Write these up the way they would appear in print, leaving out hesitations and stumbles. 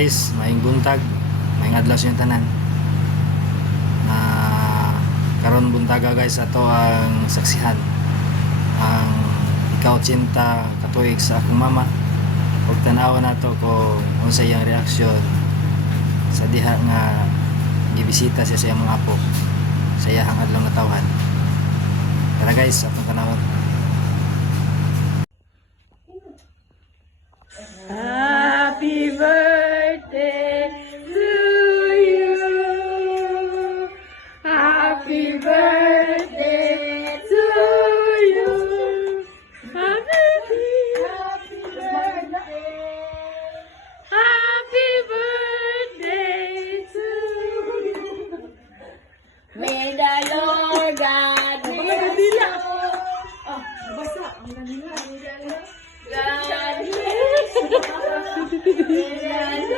guys, maayong buntag, maayong adlaw sa inyong tanan. Karon buntaga guys, ato ang saksihan ang ikaw 80 katuig sa akong mama. Ug tan-awan nato kung unsa iyang reaksyon sa diha nga gibisita siya sa iyang mga apo sa iyang adlaw na tawhan. Tara guys, atong tanawon. Happy birthday to you. Happy birthday to you. Happy birthday. Happy birthday to you. May the Lord God bless you. Ah, basa ang kanila. God bless you. Happy birthday to you.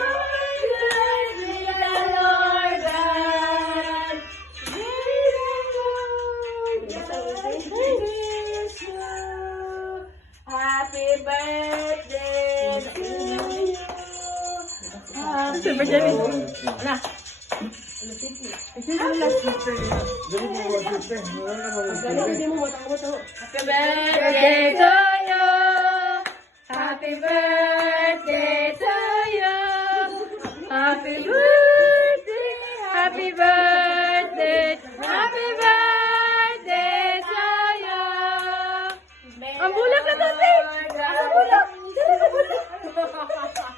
Happy birthday. Ana. Happy birthday to you. Happy birthday to you. Happy birthday. Happy birthday. Happy birthday to you. Ang bulak na tati. Ang bulak. Dali ka bulak.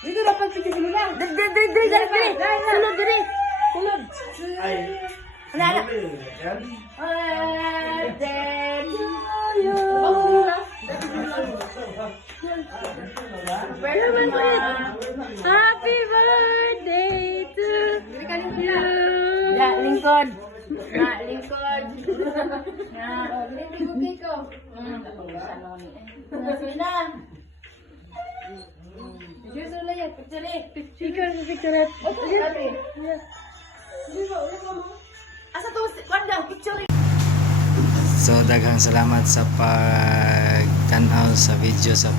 Dito dapat picture nila. Dali. Sunod dali. Sunod. Ano? Birthday to you. Happy birthday to you. Ya, lingkod. Ya, lingkod. Ya, lingkod ko. Sina. Picture lang yan, picture eh. Picture. Okay. Asa to, kwan picture. So daghang salamat sa pagtanaw sa video sa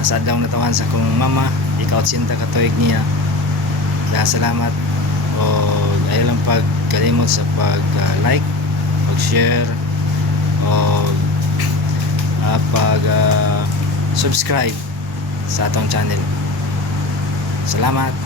sa adlaw na tawhan sa akong mama. Ikaw 80 katuig niya. Kaya salamat o ayaw lang pagkalimot sa pag-like, pag-share o pag-subscribe sa atong channel. Salamat.